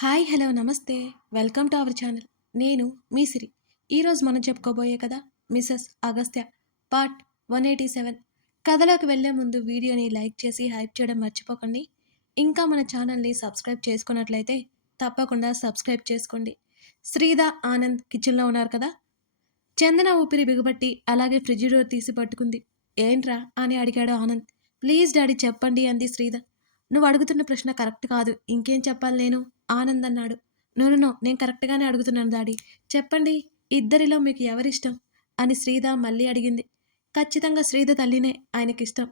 Hi hello నమస్తే welcome to our channel. నేను మీ సిరి. ఈరోజు మనం చెప్పుకోబోయే కథ మిసెస్ అగస్త్య పార్ట్ 187. కథలోకి వెళ్ళే ముందు వీడియోని లైక్ చేసి హైప్ చేయడం మర్చిపోకండి. ఇంకా మన ఛానల్ని సబ్స్క్రైబ్ చేసుకున్నట్లయితే తప్పకుండా సబ్స్క్రైబ్ చేసుకోండి. శ్రీధ ఆనంద్ కిచెన్లో ఉన్నారు కదా. చందన ఊపిరి బిగబట్టి అలాగే ఫ్రిడ్జ్ డోర్ తీసి పట్టుకుంది. ఏంట్రా అని అడిగాడు ఆనంద్. ప్లీజ్ డాడీ చెప్పండి అంది శ్రీధ. నువ్వు అడుగుతున్న ప్రశ్న కరెక్ట్ కాదు, ఇంకేం చెప్పాలి నేను? ఆనంద్ అన్నాడు. నో నో నో, నేను కరెక్ట్గానే అడుగుతున్నాను డాడీ. చెప్పండి, ఇద్దరిలో మీకు ఎవరిష్టం అని శ్రీధ మళ్ళీ అడిగింది. ఖచ్చితంగా శ్రీధ తల్లినే ఆయనకిష్టం.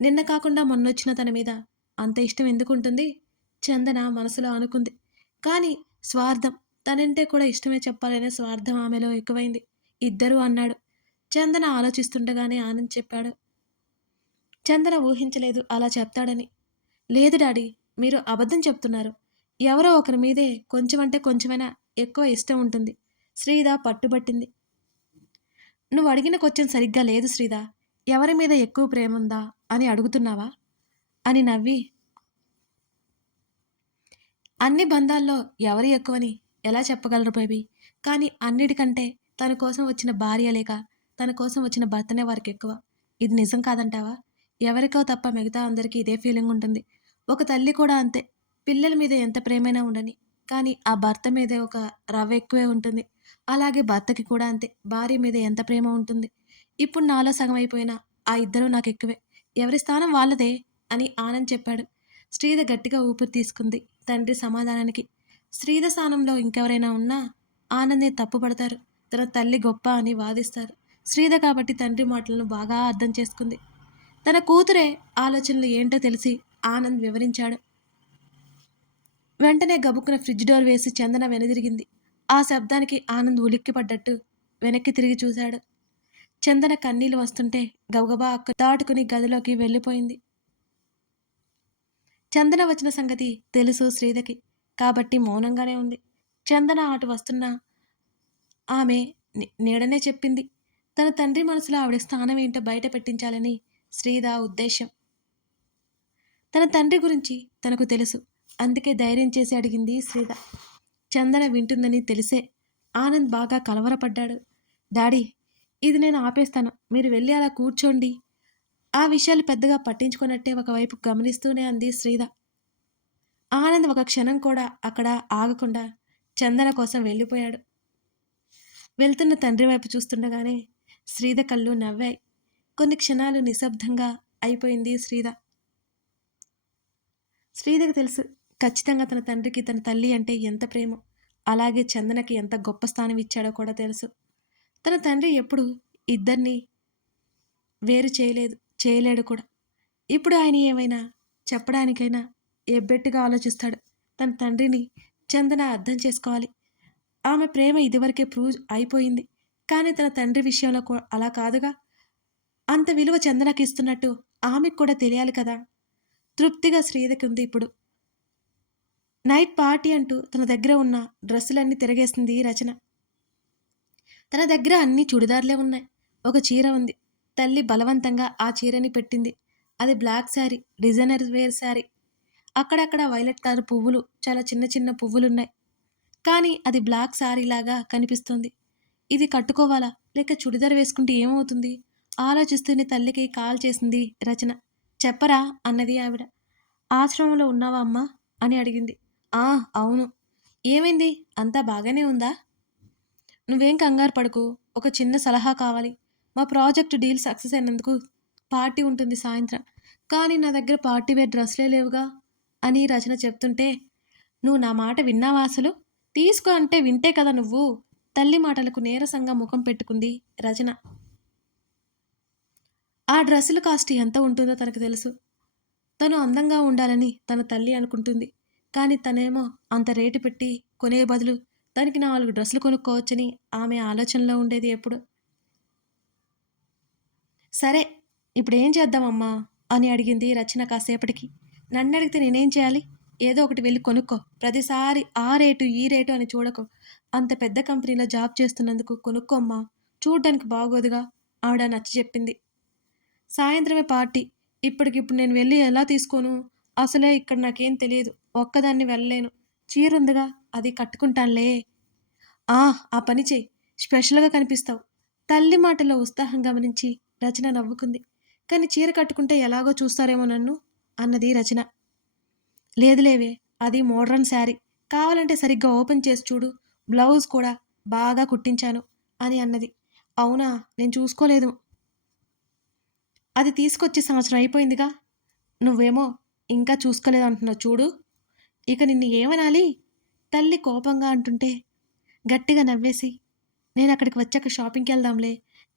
నిన్న కాకుండా మొన్నొచ్చిన తన మీద అంత ఇష్టం ఎందుకుంటుంది? చందన మనసులో అనుకుంది. కానీ స్వార్థం, తనంటే కూడా ఇష్టమే చెప్పాలనే స్వార్థం ఆమెలో ఎక్కువైంది. ఇద్దరు అన్నాడు. చందన ఆలోచిస్తుండగానే ఆనంద్ చెప్పాడు. చందన ఊహించలేదు అలా చెప్తాడని. లేదు డాడీ, మీరు అబద్ధం చెప్తున్నారు. ఎవరో ఒకరి మీదే కొంచెం అంటే కొంచెమైనా ఎక్కువ ఇష్టం ఉంటుంది. శ్రీధ పట్టుబట్టింది. నువ్వు అడిగిన క్వశ్చన్ సరిగ్గా లేదు శ్రీధ. ఎవరి మీద ఎక్కువ ప్రేమ ఉందా అని అడుగుతున్నావా అని నవ్వి, అన్ని బంధాల్లో ఎవరి ఎక్కువని ఎలా చెప్పగలరు బేబీ? కానీ అన్నిటికంటే తన కోసం వచ్చిన భార్య లేక తన కోసం వచ్చిన భర్తనే వారికి ఎక్కువ. ఇది నిజం కాదంటావా? ఎవరికో తప్ప మిగతా అందరికీ ఇదే ఫీలింగ్ ఉంటుంది. ఒక తల్లి కూడా అంతే. పిల్లల మీద ఎంత ప్రేమైనా ఉండని, కానీ ఆ భర్త మీదే ఒక రవ్వ ఎక్కువే ఉంటుంది. అలాగే భర్తకి కూడా అంతే, భార్య మీద ఎంత ప్రేమ ఉంటుంది. ఇప్పుడు నాలో సగం అయిపోయినా ఆ ఇద్దరూ నాకు ఎక్కువే. ఎవరి స్థానం వాళ్ళదే అని ఆనంద్ చెప్పాడు. శ్రీధ గట్టిగా ఊపిరి తీసుకుంది తండ్రి సమాధానానికి. శ్రీధ స్థానంలో ఇంకెవరైనా ఉన్నా ఆనంద్ని తప్పుపడతారు. తన తల్లి గొప్ప అని వాదిస్తారు. శ్రీధ కాబట్టి తండ్రి మాటలను బాగా అర్థం చేసుకుంది. తన కూతురే ఆలోచనలు ఏంటో తెలిసి ఆనంద్ వివరించాడు. వెంటనే గబుక్కున ఫ్రిడ్జ్ డోర్ వేసి చందన వెనుదిరిగింది. ఆ శబ్దానికి ఆనంద్ ఉలిక్కిపడ్డట్టు వెనక్కి తిరిగి చూశాడు. చందన కన్నీళ్లు వస్తుంటే గబగబా అక్క దాటుకుని గదిలోకి వెళ్ళిపోయింది. చందన వచ్చిన సంగతి తెలుసు శ్రీధకి, కాబట్టి మౌనంగానే ఉంది. చందన అటు వస్తున్న ఆమె నీడనే చెప్పింది. తన తండ్రి మనసులో ఆవిడ స్థానం ఏంటో బయట పెట్టించాలని శ్రీధ ఉద్దేశం. తన తండ్రి గురించి తనకు తెలుసు, అందుకే ధైర్యం చేసి అడిగింది శ్రీధ. చందన వింటుందని తెలిసే ఆనంద్ బాగా కలవరపడ్డాడు. డాడీ, ఇది నేను ఆపేస్తాను, మీరు వెళ్ళి అలా కూర్చోండి. ఆ విషయాలు పెద్దగా పట్టించుకున్నట్టే ఒకవైపు గమనిస్తూనే అంది శ్రీధ. ఆనంద్ ఒక క్షణం కూడా అక్కడ ఆగకుండా చందన కోసం వెళ్ళిపోయాడు. వెళ్తున్న తండ్రి వైపు చూస్తుండగానే శ్రీధ కళ్ళు నవ్వాయి. కొన్ని క్షణాలు నిశ్శబ్దంగా అయిపోయింది శ్రీధ. శ్రీధకి తెలుసు, ఖచ్చితంగా తన తండ్రికి తన తల్లి అంటే ఎంత ప్రేమో, అలాగే చందనకి ఎంత గొప్ప స్థానం ఇచ్చాడో కూడా తెలుసు. తన తండ్రి ఎప్పుడు ఇద్దరిని వేరు చేయలేడు కూడా. ఇప్పుడు ఆయన ఏమైనా చెప్పడానికైనా ఎబ్బెట్టుగా ఆలోచిస్తాడు. తన తండ్రిని చందన అర్థం చేసుకోవాలి. ఆమె ప్రేమ ఇదివరకే ప్రూవ్ అయిపోయింది. కానీ తన తండ్రి విషయంలో అలా కాదుగా. అంత విలువ చందనకి ఇస్తున్నట్టు ఆమెకు కూడా తెలియాలి కదా. తృప్తిగా శ్రీధకి ఉంది ఇప్పుడు. నైట్ పార్టీ అంటూ తన దగ్గర ఉన్న డ్రెస్సులన్నీ తిరగేసింది రచన. తన దగ్గర అన్ని చుడిదార్లే ఉన్నాయి. ఒక చీర ఉంది. తల్లి బలవంతంగా ఆ చీరని పెట్టింది. అది black sari, designer wear sari. అక్కడక్కడ వైలెట్ కలర్ పువ్వులు, చాలా చిన్న చిన్న పువ్వులున్నాయి. కానీ అది బ్లాక్ శారీలాగా కనిపిస్తుంది. ఇది కట్టుకోవాలా లేక చుడిదార్ వేసుకుంటే ఏమవుతుంది ఆలోచిస్తూనే తల్లికి కాల్ చేసింది రచన. చెప్పరా అన్నది ఆవిడ. ఆశ్రమంలో ఉన్నావా అమ్మా అని అడిగింది. ఆ అవును. ఏమైంది, అంతా బాగానే ఉందా? నువ్వేం కంగారు పడకు, ఒక చిన్న సలహా కావాలి. మా ప్రాజెక్ట్ డీల్ సక్సెస్ అయినందుకు పార్టీ ఉంటుంది సాయంత్రం. కానీ నా దగ్గర పార్టీ వేర్ డ్రెస్లే లేవుగా అని రచన చెప్తుంటే, నువ్వు నా మాట విన్నావా అసలు? తీసుకో అంటే వింటే కదా నువ్వు. తల్లి మాటలకు నీరసంగా ముఖం పెట్టుకుంది రచన. ఆ డ్రెస్సుల కాస్ట్ ఎంత ఉంటుందో తనకు తెలుసు. తను అందంగా ఉండాలని తన తల్లి అనుకుంటుంది. కానీ తనేమో అంత రేటు పెట్టి కొనే బదులు దానికి 4 డ్రెస్సులు కొనుక్కోవచ్చని ఆమె ఆలోచనలో ఉండేది ఎప్పుడు. సరే, ఇప్పుడేం చేద్దామమ్మా అని అడిగింది రచన కాసేపటికి. నన్నడిగితే నేనేం చేయాలి? ఏదో ఒకటి వెళ్ళి కొనుక్కో. ప్రతిసారి ఆ రేటు ఈ రేటు అని చూడకు. అంత పెద్ద కంపెనీలో జాబ్ చేస్తున్నందుకు కొనుక్కోమ్మా. చూడ్డానికి బాగోదుగా ఆవిడ నచ్చ చెప్పింది. సాయంత్రమే పార్టీ. ఇప్పటికిప్పుడు నేను వెళ్ళి ఎలా తీసుకోను? అసలే ఇక్కడ నాకేం తెలియదు. ఒక్కదాన్ని వెళ్ళలేను. చీరుందిగా అది కట్టుకుంటానులే. ఆ! ఆ పని చెయ్యి. స్పెషల్‌గా కనిపిస్తావు. తల్లి మాటల్లో ఉత్సాహం గమనించి రచన నవ్వుకుంది. కానీ చీర కట్టుకుంటే ఎలాగో చూస్తారేమో నన్ను అన్నది రచన. లేదులేవే అది మోడ్రన్ శారీ. కావాలంటే సరిగ్గా ఓపెన్ చేసి చూడు. బ్లౌజ్ కూడా బాగా కుట్టించాను అని అన్నది. అవునా? నేను చూసుకోలేదు. అది తీసుకొచ్చి సంవత్సరం అయిపోయిందిగా. నువ్వేమో ఇంకా చూసుకోలేదంటున్నావు చూడు. ఇక నిన్ను ఏమనాలి? తల్లి కోపంగా అంటుంటే గట్టిగా నవ్వేసి, నేనక్కడికి వచ్చాక షాపింగ్‌కెళ్దాంలే.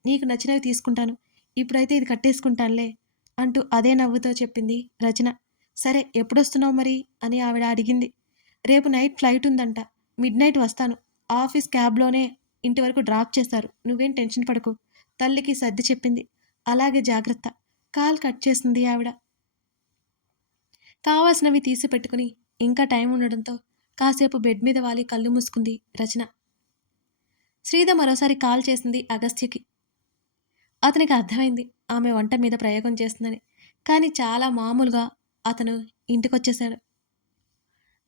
నీకు నచ్చినవి తీసుకుంటాను. ఇప్పుడైతే ఇది కట్టేసుకుంటానులే అంటూ అదే నవ్వుతో చెప్పింది రచన. సరే ఎప్పుడొస్తున్నావు మరి? అని ఆవిడ అడిగింది. రేపు నైట్ ఫ్లైట్ ఉందంట. మిడ్‌నైట్ వస్తాను. ఆఫీస్ క్యాబ్‌లోనే ఇంటి వరకు డ్రాప్ చేస్తారు. నువ్వేం టెన్షన్ పడకు. తల్లికి సర్ది చెప్పింది. అలాగే జాగ్రత్త. కాల్ కట్ చేసింది ఆవిడ. కావాల్సినవి తీసి పెట్టుకుని ఇంకా టైం ఉండడంతో కాసేపు బెడ్ మీద వాలి కళ్ళు మూసుకుంది రచన. శ్రీధ మరోసారి కాల్ చేసింది అగస్త్యకి. అతనికి అర్థమైంది ఆమె వంట మీద ప్రయోగం చేస్తుందని. కానీ చాలా మామూలుగా అతను ఇంటికొచ్చేశాడు.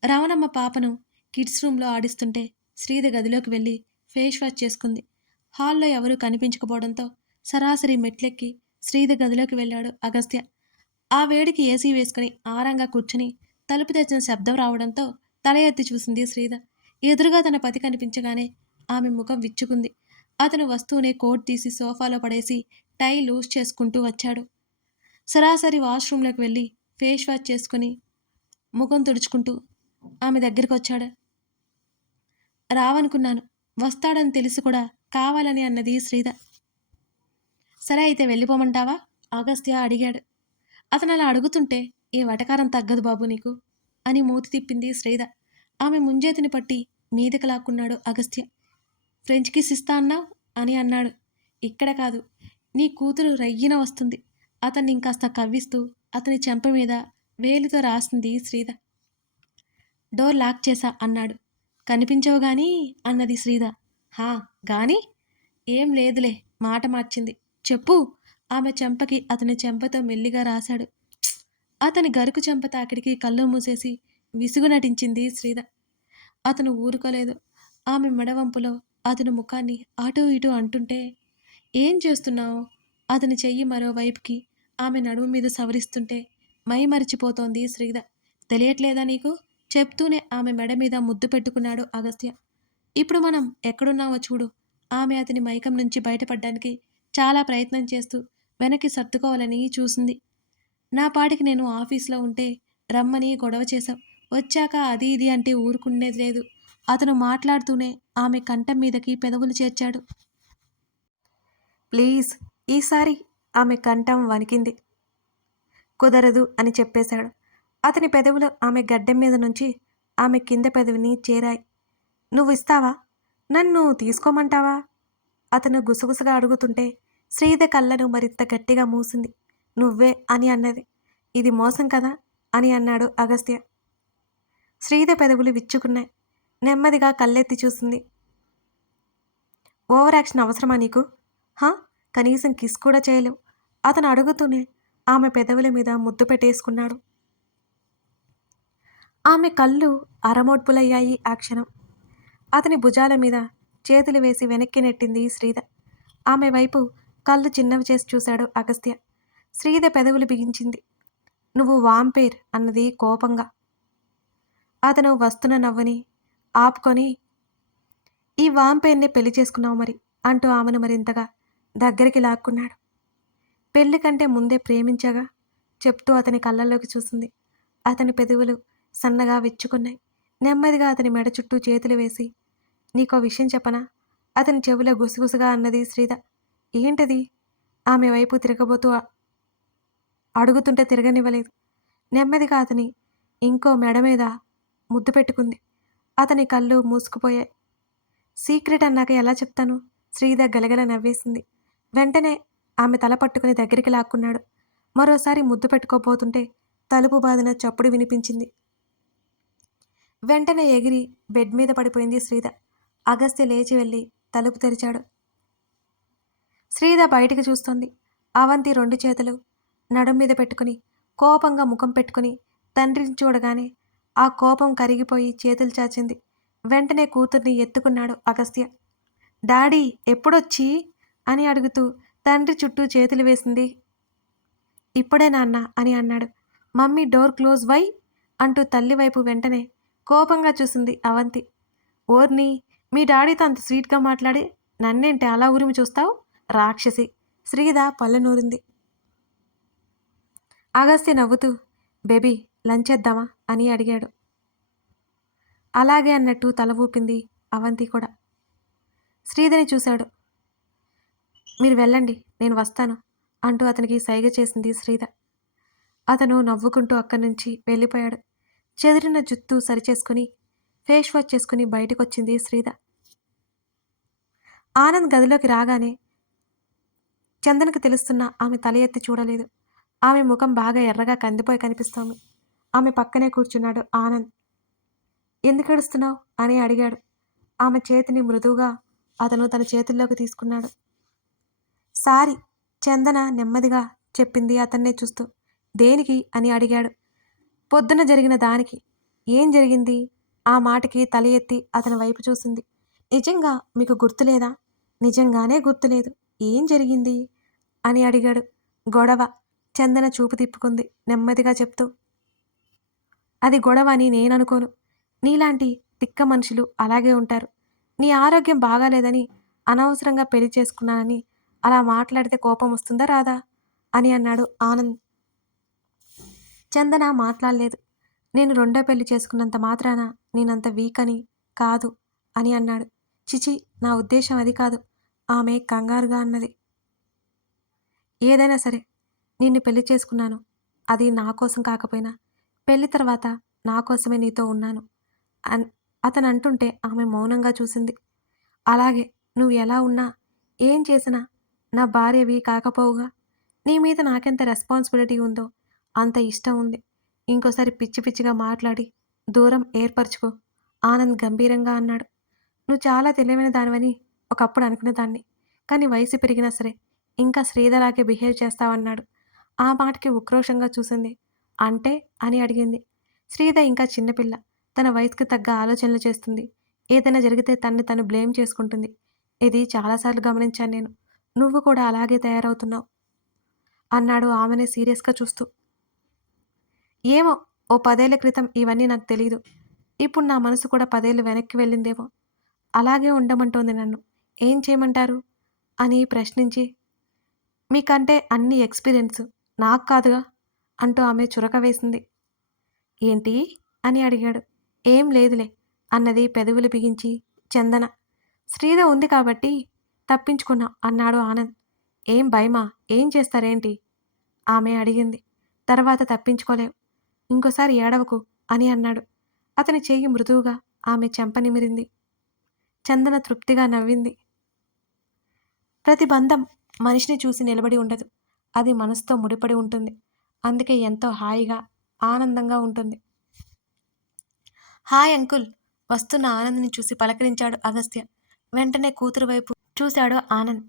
రమణమ్మ పాపను కిడ్స్ రూమ్‌లో ఆడిస్తుంటే శ్రీధ గదిలోకి వెళ్ళి ఫేస్ వాష్ చేసుకుంది. హాల్‌లో ఎవరూ కనిపించకపోవడంతో సరాసరి మెట్లెక్కి శ్రీధ గదిలోకి వెళ్ళాడు అగస్త్య. ఆ వేడికి ఏసీ వేసుకుని ఆరాంగా కూర్చుని తలుపు తెరిచిన శబ్దం రావడంతో తల ఎత్తి చూసింది శ్రీధ. ఎదురుగా తన పతి కనిపించగానే ఆమె ముఖం విచ్చుకుంది. అతను వస్తూనే కోట్ తీసి సోఫాలో పడేసి టై లూజ్ చేసుకుంటూ వచ్చాడు. సరాసరి వాష్రూంలోకి వెళ్ళి ఫేస్ వాష్ చేసుకుని ముఖం తుడుచుకుంటూ ఆమె దగ్గరికొచ్చాడు. రావనుకున్నాను. వస్తాడని తెలిసి కూడా కావాలని అన్నది శ్రీధ. సరే అయితే వెళ్ళిపోమంటావా? అగస్త్య అడిగాడు. అతనలా అడుగుతుంటే ఈ వెటకారం తగ్గదు బాబు నీకు అని మూతి తిప్పింది శ్రీధ. ఆమె ముంజేతిని పట్టి మీదకి లాక్కున్నాడు అగస్త్య. ఫ్రెంచ్ కిస్ ఇస్తా అన్నావ్ అని అన్నాడు. ఇక్కడ కాదు. నీ కూతురు రయ్యిన వస్తుంది. అతన్ని ఇంకాస్త కవ్విస్తూ అతని చెంప మీద వేలితో రాసింది శ్రీధ. డోర్ లాక్ చేశా అన్నాడు. కనిపించవు గాని అన్నది శ్రీధ. హా గాని? ఏం లేదులే మాట మార్చింది. చెప్పు. ఆమె చెంపకి అతని చెంపతో మెల్లిగా రాశాడు. అతని గరుకు చెంప తాకిడికి కళ్ళు మూసేసి విసుగు నటించింది శ్రీధ. అతను ఊరుకోలేదు. ఆమె మెడవంపులో అతని ముఖాన్ని అటూ ఇటూ అంటుంటే ఏం చేస్తున్నావు? అతని చెయ్యి మరోవైపుకి ఆమె నడుము మీద సవరిస్తుంటే మై మరిచిపోతోంది శ్రీధ. తెలియట్లేదా నీకు? చెప్తూనే ఆమె మెడ మీద ముద్దు పెట్టుకున్నాడు అగస్త్య. ఇప్పుడు మనం ఎక్కడున్నామో చూడు. ఆమె అతని మైకం నుంచి బయటపడ్డానికి చాలా ప్రయత్నం చేస్తూ వెనక్కి సర్దుకోవాలని చూసింది. నా పాటికి నేను ఆఫీస్లో ఉంటే రమ్మని గొడవ చేశావు. వచ్చాక అది ఇది అంటే ఊరుకునేది లేదు. అతను మాట్లాడుతూనే ఆమె కంఠం మీదకి పెదవులు చేర్చాడు. ప్లీజ్ ఈసారి ఆమె కంఠం వణికింది. కుదరదు అని చెప్పేశాడు. అతని పెదవులు ఆమె గడ్డం మీద నుంచి ఆమె కింద పెదవిని చేరాయి. నువ్వు ఇస్తావా? నన్ను తీసుకోమంటావా? అతను గుసగుసగా అడుగుతుంటే శ్రీధ కళ్ళను మరింత గట్టిగా మూసింది. నువ్వే అని అన్నది. ఇది మోసం కదా అని అన్నాడు అగస్త్య. శ్రీధ పెదవులు విచ్చుకున్నాయి. నెమ్మదిగా కళ్ళెత్తి చూసింది. ఓవర్ యాక్షన్ అవసరమా నీకు? హా? కనీసం కిస్ కూడా చేయలేవు. అతను అడుగుతూనే ఆమె పెదవుల మీద ముద్దు పెట్టేసుకున్నాడు. ఆమె కళ్ళు అరమోడ్పులయ్యాయి ఆ క్షణం. అతని భుజాల మీద చేతులు వేసి వెనక్కి నెట్టింది శ్రీధ. ఆమె వైపు కళ్ళు చిన్నవి చేసి చూశాడు అగస్త్య. శ్రీధ పెదవులు బిగించింది. నువ్వు వాంపేర్ అన్నది కోపంగా. అతను వస్తున్న నవ్వుని ఆపుకొని ఈ వాంపేర్నే పెళ్లి చేసుకున్నావు మరి అంటూ ఆమెను మరింతగా దగ్గరికి లాక్కున్నాడు. పెళ్లి కంటే ముందే ప్రేమించగా చెప్తూ అతని కళ్ళల్లోకి చూసింది. అతని పెదవులు సన్నగా విచ్చుకున్నాయి. నెమ్మదిగా అతని మెడ చుట్టూ చేతులు వేసి నీకో విషయం చెప్పనా? అతని చెవిలో గుసగుసగా అన్నది శ్రీధ. ఏంటది? ఆమె వైపు తిరగబోతూ అడుగుతుంటే తిరగనివ్వలేదు. నెమ్మదిగా అతని ఇంకో మెడ మీద ముద్దు పెట్టుకుంది. అతని కళ్ళు మూసుకుపోయాయి. సీక్రెట్ అన్నాక ఎలా చెప్తాను? శ్రీధ గలగల నవ్వేసింది. వెంటనే ఆమె తల పట్టుకుని దగ్గరికి లాక్కున్నాడు. మరోసారి ముద్దు పెట్టుకోబోతుంటే తలుపు బాదిన చప్పుడు వినిపించింది. వెంటనే ఎగిరి బెడ్ మీద పడిపోయింది శ్రీధ. అగస్త్య లేచి వెళ్ళి తలుపు తెరిచాడు. శ్రీధ బయటికి చూస్తోంది. అవంతి 2 చేతులు నడుం మీద పెట్టుకుని కోపంగా ముఖం పెట్టుకుని తండ్రిని చూడగానే ఆ కోపం కరిగిపోయి చేతులు చాచింది. వెంటనే కూతుర్ని ఎత్తుకున్నాడు అగస్త్య. డాడీ ఎప్పుడొచ్చి అని అడుగుతూ తండ్రి చుట్టూ చేతులు వేసింది. ఇప్పుడే నాన్న అని అన్నాడు. మమ్మీ డోర్ క్లోజ్ వై అంటూ తల్లి వైపు వెంటనే కోపంగా చూసింది అవంతి. ఓర్ని, మీ డాడీతో అంత స్వీట్గా మాట్లాడి నన్నేంటి అలా ఉరిమి చూస్తావు రాక్షసి. శ్రీద పళ్ళు నూరింది. అగస్త్య నవ్వుతూ బేబీ లంచ్ చేద్దామా అని అడిగాడు. అలాగే అన్నట్టు తల ఊపింది అవంతి కూడా. శ్రీధని చూశాడు. మీరు వెళ్ళండి, నేను వస్తాను అంటూ అతనికి సైగ చేసింది శ్రీధ. అతను నవ్వుకుంటూ అక్కడి నుంచి వెళ్ళిపోయాడు. చెదిరిన జుత్తు సరిచేసుకుని ఫేస్ వాష్ చేసుకుని బయటకొచ్చింది శ్రీధ. ఆనంద్ గదిలోకి రాగానే చందనకు తెలుస్తున్నా ఆమె తల ఎత్తి చూడలేదు. ఆమె ముఖం బాగా ఎర్రగా కందిపోయి కనిపిస్తోంది. ఆమె పక్కనే కూర్చున్నాడు ఆనంద్. ఎందుకు ఏడుస్తున్నావు అని అడిగాడు. ఆమె చేతిని మృదువుగా అతను తన చేతుల్లోకి తీసుకున్నాడు. సారీ, చందన నెమ్మదిగా చెప్పింది అతన్నే చూస్తూ. దేనికి అని అడిగాడు. పొద్దున జరిగిన దానికి. ఏం జరిగింది? ఆ మాటకి తల ఎత్తి అతని వైపు చూసింది. నిజంగా మీకు గుర్తులేదా? నిజంగానే గుర్తులేదు. ఏం జరిగింది అని అడిగాడు. గొడవ. చందన చూపు తిప్పుకుంది నెమ్మదిగా చెప్తూ. అది గొడవ అని నేననుకోను. నీలాంటి తిక్క మనుషులు అలాగే ఉంటారు. నీ ఆరోగ్యం బాగాలేదని అనవసరంగా పెళ్లి చేసుకున్నానని అలా మాట్లాడితే కోపం వస్తుందా రాదా అని అన్నాడు ఆనంద్. చందన మాట్లాడలేదు. నేను రెండో పెళ్లి చేసుకున్నంత మాత్రాన నేనంత వీక్ అని కాదు అని అన్నాడు. చిచి, నా ఉద్దేశం అది కాదు. ఆమె కంగారుగా అన్నది. ఏదైనా సరే, నిన్ను పెళ్లి చేసుకున్నాను. అది నా కోసం కాకపోయినా పెళ్లి తర్వాత నా కోసమే నీతో ఉన్నాను అతను అంటుంటే ఆమె మౌనంగా చూసింది. అలాగే నువ్వు ఎలా ఉన్నా ఏం చేసినా నా భార్యవి కాకపోవుగా. నీ మీద నాకెంత రెస్పాన్సిబిలిటీ ఉందో అంత ఇష్టం ఉంది. ఇంకోసారి పిచ్చి పిచ్చిగా మాట్లాడి దూరం ఏర్పరచుకో ఆనంద్ గంభీరంగా అన్నాడు. నువ్వు చాలా తెలివైన దానివని ఒకప్పుడు అనుకునేదాన్ని. కానీ వయసు పెరిగినా సరే ఇంకా శ్రీధరాగే బిహేవ్ చేస్తావన్నాడు. ఆ మాటకి ఉక్రోషంగా చూసింది. అంటే అని అడిగింది. శ్రీధ ఇంకా చిన్నపిల్ల. తన వయసుకు తగ్గ ఆలోచనలు చేస్తుంది. ఏదైనా జరిగితే తన్ని తను బ్లేమ్ చేసుకుంటుంది. ఇది చాలాసార్లు గమనించాను నేను. నువ్వు కూడా అలాగే తయారవుతున్నావు అన్నాడు ఆమెనే సీరియస్గా చూస్తూ. ఏమో, ఓ 10 ఏళ్ల క్రితం ఇవన్నీ నాకు తెలీదు. ఇప్పుడు నా మనసు కూడా 10 ఏళ్ళు వెనక్కి వెళ్ళిందేమో. అలాగే ఉండమంటోంది నన్ను. ఏం చేయమంటారు అని ప్రశ్నించి, మీకంటే అన్ని ఎక్స్పీరియన్స్ నాకు కాదుగా అంటూ ఆమె చురక వేసింది. ఏంటి అని అడిగాడు. ఏం లేదులే అన్నది పెదవులు బిగించి చందన. శ్రీధ ఉంది కాబట్టి తప్పించుకున్నాం అన్నాడు ఆనంద్. ఏం భయమా? ఏం చేస్తారేంటి ఆమె అడిగింది. తర్వాత తప్పించుకోలేవు. ఇంకోసారి ఏడవకు అని అన్నాడు. అతని చెయ్యి మృదువుగా ఆమె చెంప నిమిరింది. చందన తృప్తిగా నవ్వింది. ప్రతి బంధం మనిషిని చూసి నిలబడి ఉండదు. అది మనసుతో ముడిపడి ఉంటుంది. అందుకే ఎంతో హాయిగా ఆనందంగా ఉంటుంది. Hi uncle. వస్తున్న ఆనంద్ని చూసి పలకరించాడు అగస్త్య. వెంటనే కూతురు వైపు చూశాడు ఆనంద్.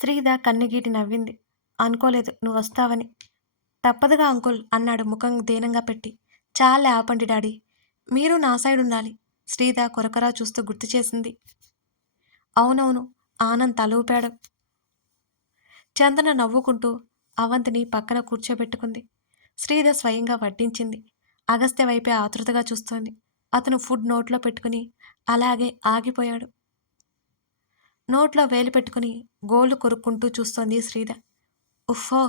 శ్రీధ కన్నుగీటి నవ్వింది. అనుకోలేదు నువ్వు వస్తావని. తప్పదుగా అంకుల్ అన్నాడు ముఖం దీనంగా పెట్టి. చాలే ఆపండి డాడీ, మీరు నా సైడ్ ఉండాలి శ్రీధ కొరకొరా చూస్తూ గుర్తు చేసింది. అవునవును ఆనంద్ తల ఊపాడు. చందన నవ్వుకుంటూ అవంతిని పక్కన కూర్చోబెట్టుకుంది. శ్రీధ స్వయంగా వడ్డించింది. అగస్త్య వైపే ఆతృతగా చూస్తోంది. అతను ఫుడ్ నోట్లో పెట్టుకుని అలాగే ఆగిపోయాడు. నోట్లో వేలు పెట్టుకుని గోళ్లు కొరుక్కుంటూ చూస్తోంది శ్రీధ. ఉఫ్ఫో,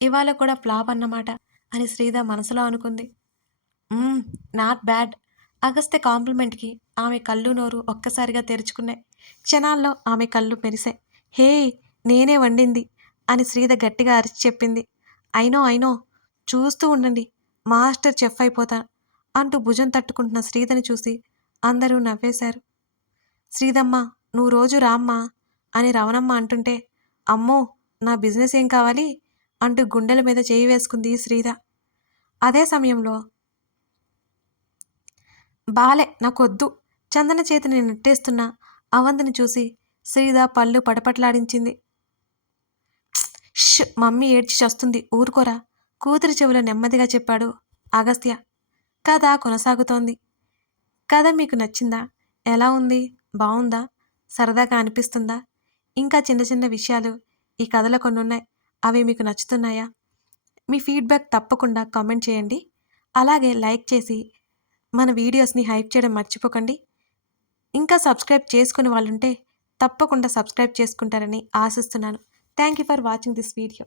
ఇవాళ కూడా ఫ్లాప్ అన్నమాట అని శ్రీధ మనసులో అనుకుంది. Not bad. అగస్త్య కాంప్లిమెంట్కి ఆమె కళ్ళు నోరు ఒక్కసారిగా తెరుచుకున్నాయి. క్షణాల్లో ఆమె కళ్ళు మెరిశాయి. హే, నేనే వండింది అని శ్రీధ గట్టిగా అరిచి చెప్పింది. అయినో చూస్తూ ఉండండి, మాస్టర్ చెఫ్ అయిపోతాను అంటూ భుజం తట్టుకుంటున్న శ్రీధని చూసి అందరూ నవ్వేశారు. శ్రీధమ్మ, నువ్వు రోజు రామ్మా అని రవణమ్మ అంటుంటే, అమ్మో నా బిజినెస్ ఏం కావాలి అంటూ గుండెల మీద చేయి వేసుకుంది శ్రీధ. అదే సమయంలో బాలే నాకొద్దు చందన చేతిని నెట్టేస్తున్న అవంతిని చూసి శ్రీధ పళ్ళు పటపట్లాడించింది. మమ్మీ ఏడ్చి చస్తుంది, ఊరుకోరా కూతురి చెవిలో నెమ్మదిగా చెప్పాడు అగస్త్య. కథ కొనసాగుతోంది. కథ మీకు నచ్చిందా? ఎలా ఉంది? బావుందా? సరదాగా అనిపిస్తుందా? ఇంకా చిన్న చిన్న విషయాలు ఈ కథలో కొన్నున్నాయి. అవి మీకు నచ్చుతున్నాయా? మీ ఫీడ్‌బ్యాక్ తప్పకుండా కామెంట్ చేయండి. అలాగే లైక్ చేసి మన వీడియోస్‌ని హైప్ చేయడం మర్చిపోకండి. ఇంకా సబ్స్క్రైబ్ చేసుకుని వాళ్ళుంటే తప్పకుండా సబ్స్క్రైబ్ చేసుకుంటారని ఆశిస్తున్నాను. Thank you for watching this video.